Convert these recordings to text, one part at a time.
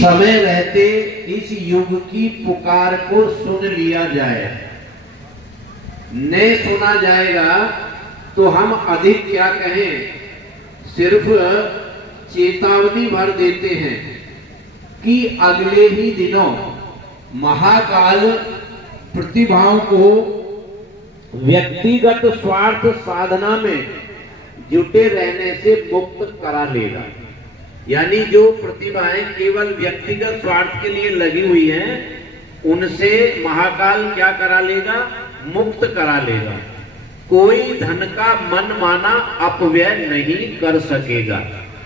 समय रहते इस युग की पुकार को सुन लिया जाए। नहीं सुना जाएगा तो हम अधिक क्या कहें, सिर्फ चेतावनी भर देते हैं कि अगले ही दिनों महाकाल प्रतिभाओं को व्यक्तिगत स्वार्थ साधना में जुटे रहने से मुक्त करा लेगा। यानी जो प्रतिभाएं केवल व्यक्तिगत स्वार्थ के लिए लगी हुई हैं, उनसे महाकाल क्या करा लेगा, मुक्त करा लेगा। कोई धन का मन माना अपव्यय नहीं कर सकेगा।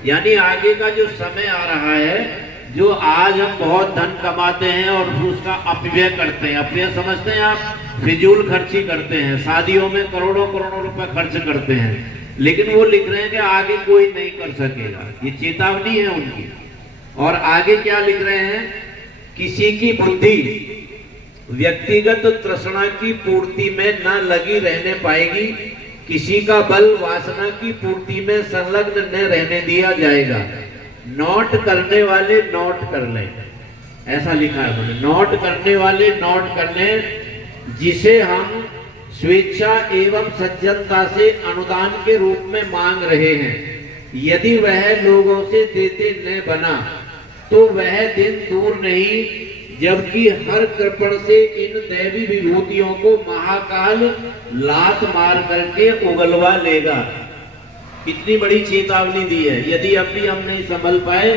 यानी आगे का जो समय आ रहा है, जो आज हम बहुत धन कमाते हैं और उसका अपव्यय करते हैं, अपव्यय समझते हैं आप, फिजूल खर्ची करते हैं, शादियों में करोड़ों करोड़ों रुपए खर्च करते हैं, लेकिन वो लिख रहे हैं कि आगे कोई नहीं कर सकेगा। ये चेतावनी है उनकी। और आगे क्या लिख रहे हैं, किसी की बुद्धि व्यक्तिगत तृष्णा की पूर्ति में न लगी रहने पाएगी, किसी का बल वासना की पूर्ति में संलग्न न रहने दिया जाएगा। नोट करने वाले नोट कर लें, ऐसा लिखा है उन्होंने। नोट करने वाले नोट कर लें, जिसे हम स्वेच्छा एवं सज्जनता से अनुदान के रूप में मांग रहे हैं, यदि वह लोगों से देते न बना तो वह दिन दूर नहीं जबकि हर कृपण से इन दैवी विभूतियों को महाकाल लात मार करके उगलवा लेगा। कितनी बड़ी चेतावनी दी है। यदि अब भी हम नहीं संभल पाए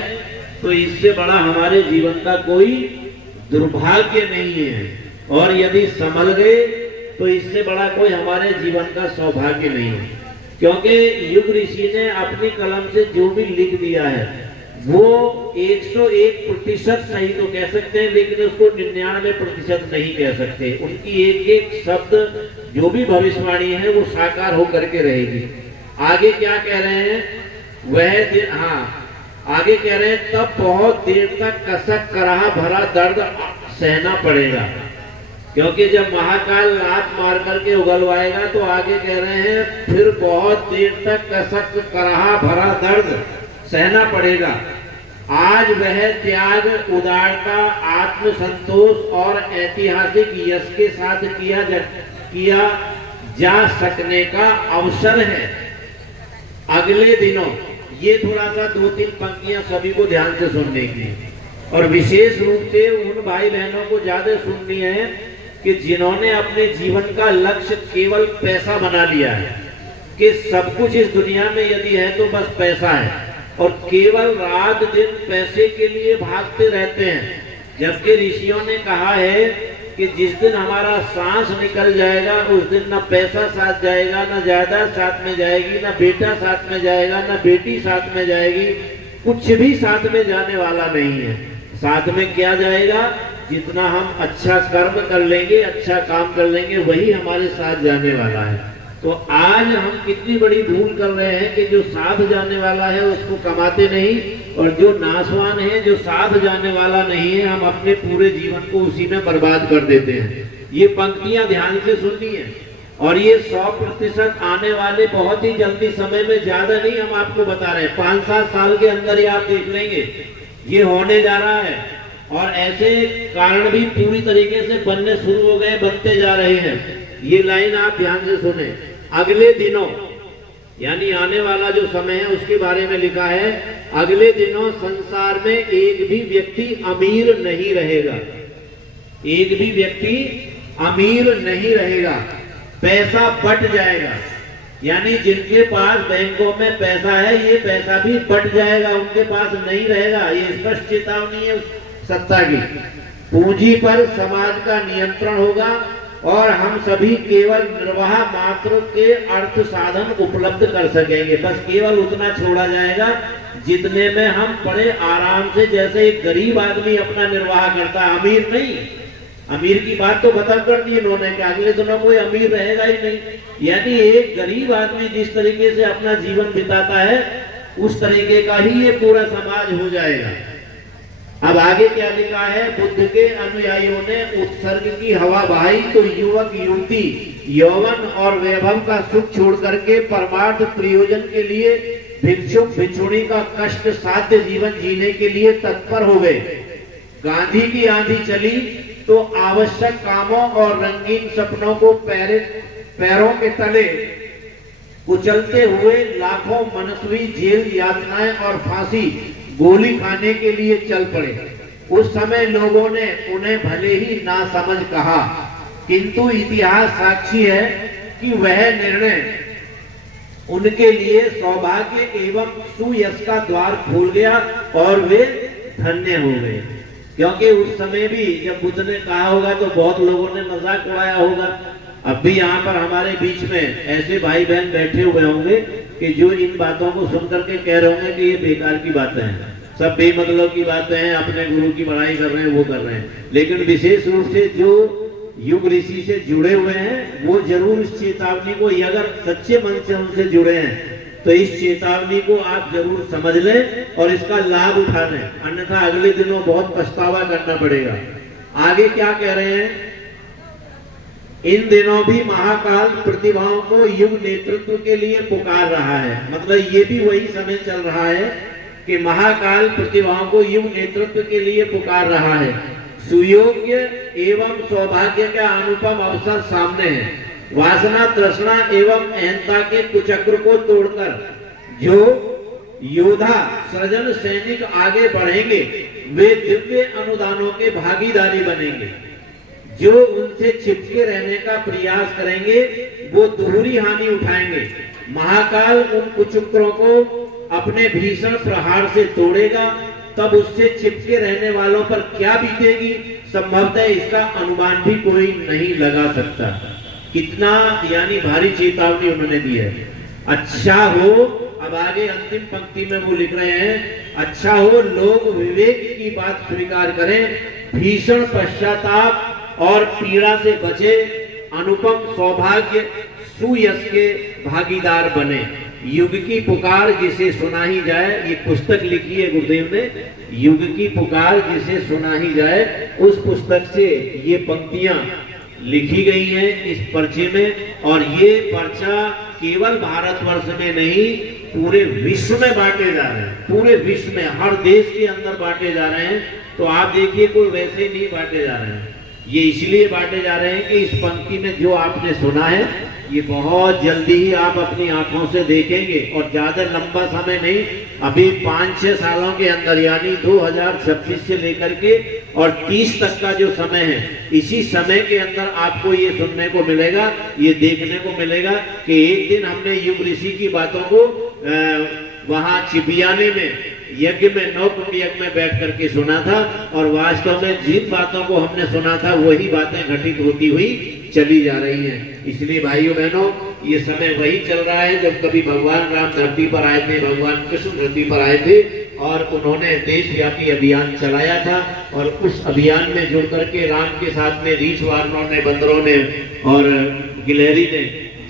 तो इससे बड़ा हमारे जीवन का कोई दुर्भाग्य नहीं है, और यदि संभल गए तो इससे बड़ा कोई हमारे जीवन का सौभाग्य नहीं है। क्योंकि युग ऋषि ने अपनी कलम से जो भी लिख दिया है वो 101% सही तो कह सकते हैं, लेकिन उसको 99% नहीं कह सकते। उनकी एक एक शब्द जो भी भविष्यवाणी है वो साकार होकर के रहेगी। आगे क्या कह रहे हैं, वह दिन, आगे कह रहे हैं, तब बहुत देर तक कसक कराह भरा दर्द सहना पड़ेगा। क्योंकि जब महाकाल लात मार करके उगलवाएगा तो आगे कह रहे हैं फिर बहुत देर तक कसक कराह भरा दर्द सहना पड़ेगा। आज वह त्याग, उदारता, आत्मसंतोष और ऐतिहासिक यश के साथ किया जा सकने का अवसर है। अगले दिनों, ये थोड़ा सा 2-3 पंक्तियां सभी को ध्यान से सुनने की, और विशेष रूप से उन भाई बहनों को ज्यादा सुननी है कि जिन्होंने अपने जीवन का लक्ष्य केवल पैसा बना लिया है, कि सब कुछ इस दुनिया में यदि है तो बस पैसा है, और केवल रात दिन पैसे के लिए भागते रहते हैं। जबकि ऋषियों ने कहा है कि जिस दिन हमारा सांस निकल जाएगा उस दिन ना पैसा साथ जाएगा, ना जायदाद साथ में जाएगी, ना बेटा साथ में जाएगा, ना बेटी साथ में जाएगी, कुछ भी साथ में जाने वाला नहीं है। साथ में क्या जाएगा, जितना हम अच्छा कर्म कर लेंगे, अच्छा काम कर लेंगे, वही हमारे साथ जाने वाला है। तो आज हम कितनी बड़ी भूल कर रहे हैं कि जो साथ जाने वाला है उसको कमाते नहीं, और जो नासवान है, जो साथ जाने वाला नहीं है, हम अपने पूरे जीवन को उसी में बर्बाद कर देते हैं। ये पंक्तियां ध्यान से सुननी है, और ये 100% आने वाले बहुत ही जल्दी समय में, ज्यादा नहीं हम आपको बता रहे हैं, 5-7 साल के अंदर ही आप देख लेंगे ये होने जा रहा है। और ऐसे कारण भी पूरी तरीके से बनने शुरू हो गए, बनते जा रहे हैं। ये लाइन आप ध्यान से सुने। अगले दिनों, यानी आने वाला जो समय है उसके बारे में लिखा है, अगले दिनों संसार में एक भी व्यक्ति अमीर नहीं रहेगा, एक भी व्यक्ति अमीर नहीं रहेगा, पैसा बट जाएगा। यानी जिनके पास बैंकों में पैसा है, ये पैसा भी बट जाएगा, उनके पास नहीं रहेगा। ये स्पष्ट चेतावनी है सत्ता की। पूंजी पर समाज का नियंत्रण होगा और हम सभी केवल निर्वाह मात्र के अर्थ साधन उपलब्ध कर सकेंगे। बस केवल उतना छोड़ा जाएगा जितने में हम बड़े आराम से, जैसे एक गरीब आदमी अपना निर्वाह करता है, अमीर नहीं। अमीर की बात तो खत्म कर दी इन्होंने कि अगले दिनों कोई अमीर रहेगा ही नहीं। यानी एक गरीब आदमी जिस तरीके से अपना जीवन बिताता है उस तरीके का ही ये पूरा समाज हो जाएगा। अब आगे क्या लिखा है, बुद्ध के अनुयायियों ने उत्सर्ग की हवा बहाई तो युवक युवती यौवन और वैभव का सुख छोड़ करके परमार्थ प्रयोजन के लिए भिक्षुक भिक्षुणी का कष्ट साध्य जीवन जीने के लिए तत्पर हो गए। गांधी की आंधी चली तो आवश्यक कामों और रंगीन सपनों को पैरों के तले कुचलते हुए लाखों मनस्वी जेल यातनाएं और फांसी गोली खाने के लिए चल पड़े। उस समय लोगों ने उन्हें भले ही नासमझ कहा, किंतु इतिहास साक्षी है कि वह निर्णय उनके लिए सौभाग्य एवं सुयश का द्वार खोल गया और वे धन्य हो गए। क्योंकि उस समय भी जब बुद्ध ने कहा होगा तो बहुत लोगों ने मजाक उड़ाया होगा। अब भी यहाँ पर हमारे बीच में ऐसे भाई बहन बैठे हुए होंगे कि जो इन बातों को सुनकर के कह रहे होंगे कि ये बेकार की बातें हैं, सब बेमतलब की बातें हैं, अपने गुरु की बड़ाई कर रहे हैं, वो कर रहे हैं। लेकिन विशेष रूप से जो युग ऋषि से जुड़े हुए हैं वो जरूर इस चेतावनी को, अगर सच्चे मन से उनसे जुड़े हैं तो इस चेतावनी को आप जरूर समझ लें और इसका लाभ उठा लें, अन्यथा अगले दिनों बहुत पछतावा करना पड़ेगा। आगे क्या कह रहे हैं, इन दिनों भी महाकाल प्रतिभाओं को युग नेतृत्व के लिए पुकार रहा है। मतलब ये भी वही समय चल रहा है कि महाकाल प्रतिभाओं को युग नेतृत्व के लिए पुकार रहा है। सुयोग्य एवं सौभाग्य का अनुपम अवसर सामने है। वासना, तृष्णा एवं अहंता के कुचक्र को तोड़कर जो योद्धा सृजन सैनिक आगे बढ़ेंगे वे दिव्य अनुदानों के भागीदारी बनेंगे। जो उनसे चिपके रहने का प्रयास करेंगे वो दोहरी हानि उठाएंगे। महाकाल उन कुचक्रों को अपने भीषण प्रहार से तोड़ेगा, तब उससे चिपके रहने वालों पर क्या बीतेगी संभवतः इसका अनुमान भी कोई नहीं लगा सकता। कितना यानी भारी चेतावनी उन्होंने दी है। अच्छा हो, अब आगे अंतिम पंक्ति में वो लिख रहे हैं, अच्छा हो लोग विवेक की बात स्वीकार करें, भीषण पश्चाताप और पीड़ा से बचे, अनुपम सौभाग्य सुयश के भागीदार बने। युग की पुकार जिसे सुना ही जाए, ये पुस्तक लिखी है गुरुदेव ने, युग की पुकार जिसे सुना ही जाए, उस पुस्तक से ये पंक्तियां लिखी गई हैं इस पर्चे में। और ये पर्चा केवल भारतवर्ष में नहीं पूरे विश्व में बांटे जा रहे हैं, पूरे विश्व में हर देश के अंदर बांटे जा रहे हैं। तो आप देखिए कोई वैसे ही नहीं बांटे जा रहे हैं, ये इसलिए बांटे जा रहे हैं कि इस पंक्ति में जो आपने सुना है ये बहुत जल्दी ही आप अपनी आंखों से देखेंगे और ज्यादा लंबा समय नहीं, अभी 5-6 सालों के अंदर यानी 2026 से लेकर के और 30 तक का जो समय है, इसी समय के अंदर आपको ये सुनने को मिलेगा, ये देखने को मिलेगा कि एक दिन हमने युग ऋषि की बातों को वहां चिपियाने में यज्ञ में, नौकुंड यज्ञ में बैठ करके सुना था और वास्तव में जिन बातों को हमने सुना था वही बातें घटित होती हुई चली जा रही हैं। इसलिए भाइयों बहनों, ये समय वही चल रहा है जब कभी भगवान राम धरती पर आए थे, भगवान कृष्ण धरती पर आए थे और उन्होंने देशव्यापी अभियान चलाया था। और उस अभियान में जुड़ करके राम के साथ में रीछ वानरों ने, बंदरों ने और गिलहरी ने,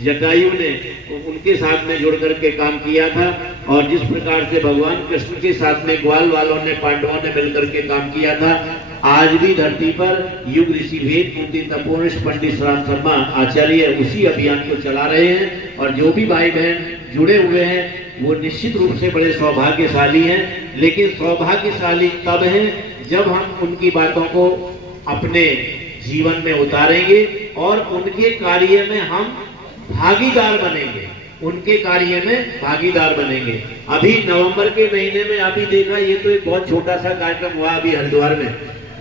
जटायु ने उनके साथ में जुड़ करके काम किया था। और जिस प्रकार से भगवान कृष्ण के साथ में ग्वाल वालों ने, पांडवों ने मिलकर के काम किया था, आज भी धरती पर युग ऋषि वेद मूर्ति तपोनिष्ठ पंडित राम शर्मा आचार्य उसी अभियान को चला रहे हैं। और जो भी भाई बहन जुड़े हुए हैं वो निश्चित रूप से बड़े सौभाग्यशाली हैं। लेकिन सौभाग्यशाली तब हैं जब हम उनकी बातों को अपने जीवन में उतारेंगे और उनके कार्य में हम भागीदार बनेंगे, उनके कार्य में भागीदार बनेंगे। अभी नवंबर के महीने में अभी देखा, ये तो एक बहुत छोटा सा कार्यक्रम हुआ अभी हरिद्वार में,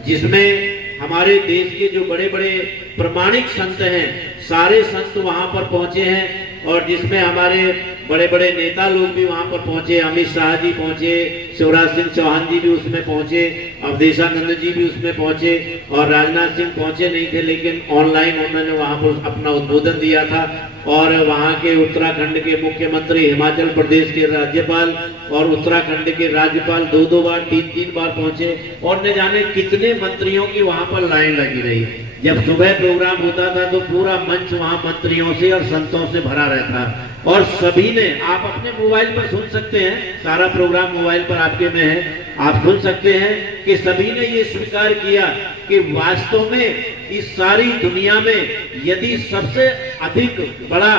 जिसमें हमारे देश के जो बड़े बड़े प्रमाणिक संत हैं सारे संत वहां पर पहुंचे हैं। और जिसमें हमारे बड़े बड़े नेता लोग भी वहां पर पहुंचे, अमित शाह जी पहुंचे, शिवराज सिंह चौहान जी भी उसमें पहुंचे, अवधेशानंद जी भी उसमें पहुंचे और राजनाथ सिंह पहुंचे नहीं थे, लेकिन ऑनलाइन उन्होंने वहां पर अपना उद्बोधन दिया था। और वहां के उत्तराखंड के मुख्यमंत्री, हिमाचल प्रदेश के राज्यपाल और उत्तराखंड के राज्यपाल 2-2 बार, 3-3 बार पहुंचे और न जाने कितने मंत्रियों की वहां पर लाइन लगी रही। जब सुबह प्रोग्राम होता था तो पूरा मंच वहां मंत्रियों से और संतों से भरा रहता और सभी ने, आप अपने मोबाइल पर सुन सकते हैं, सारा प्रोग्राम मोबाइल पर आपके में है, आप सुन सकते हैं कि सभी ने ये स्वीकार किया कि वास्तव में इस सारी दुनिया में यदि सबसे अधिक बड़ा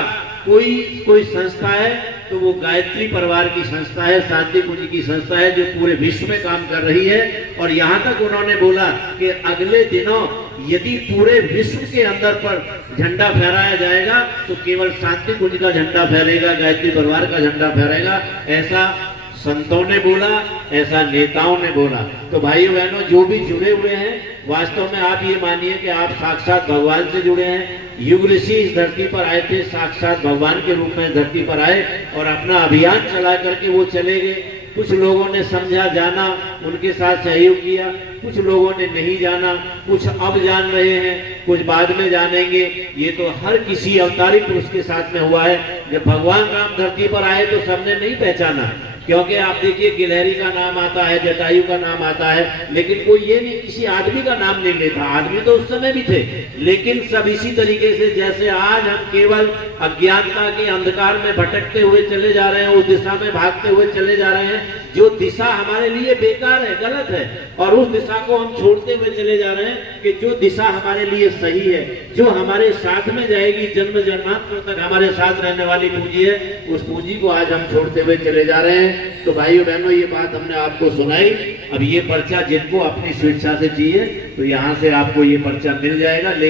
कोई संस्था है तो वो गायत्री परिवार की संस्था है, शांति कुंज की संस्था है, जो पूरे विश्व में काम कर रही है। और यहाँ तक उन्होंने बोला कि अगले दिनों यदि पूरे विश्व के अंदर पर झंडा फहराया जाएगा तो केवल शांति कुंज का झंडा फहरेगा, गायत्री परिवार का झंडा फहरेगा। ऐसा संतों ने बोला, ऐसा नेताओं ने बोला। तो भाइयों बहनों, जो भी जुड़े हुए हैं, वास्तव में आप ये मानिए कि आप साक्षात भगवान से जुड़े हैं। युग ऋषि इस धरती पर आए थे, साक्षात भगवान के रूप में धरती पर आए और अपना अभियान चला करके वो चले गए। कुछ लोगों ने समझा, जाना, उनके साथ सहयोग किया, कुछ लोगों ने नहीं जाना, कुछ अब जान रहे हैं, कुछ बाद में जानेंगे। ये तो हर किसी अवतारी पुरुष के साथ में हुआ है। जब भगवान राम धरती पर आए तो सबने नहीं पहचाना, क्योंकि आप देखिए गिलहरी का नाम आता है, जटायु का नाम आता है, लेकिन कोई ये नहीं किसी आदमी का नाम नहीं लेता। आदमी तो उस समय भी थे, लेकिन सब इसी तरीके से जैसे आज हम केवल अज्ञानता के अंधकार में भटकते हुए चले जा रहे हैं, उस दिशा में भागते हुए चले जा रहे हैं जो दिशा हमारे लिए बेकार है, गलत है, और उस दिशा को हम छोड़ते हुए चले जा रहे हैं कि जो दिशा हमारे लिए सही है, जो हमारे साथ में जाएगी, जन्म जन्मांतर तक हमारे साथ रहने वाली पूंजी है, उस पूंजी को आज हम छोड़ते हुए चले जा रहे हैं। तो भाइयों बहनों, ये बात हमने आपको सुनाई। अब ये पर्चा जिनको अपनी स्वेच्छा से चाहिए तो यहाँ से आपको ये पर्चा मिल जाएगा। लेकिन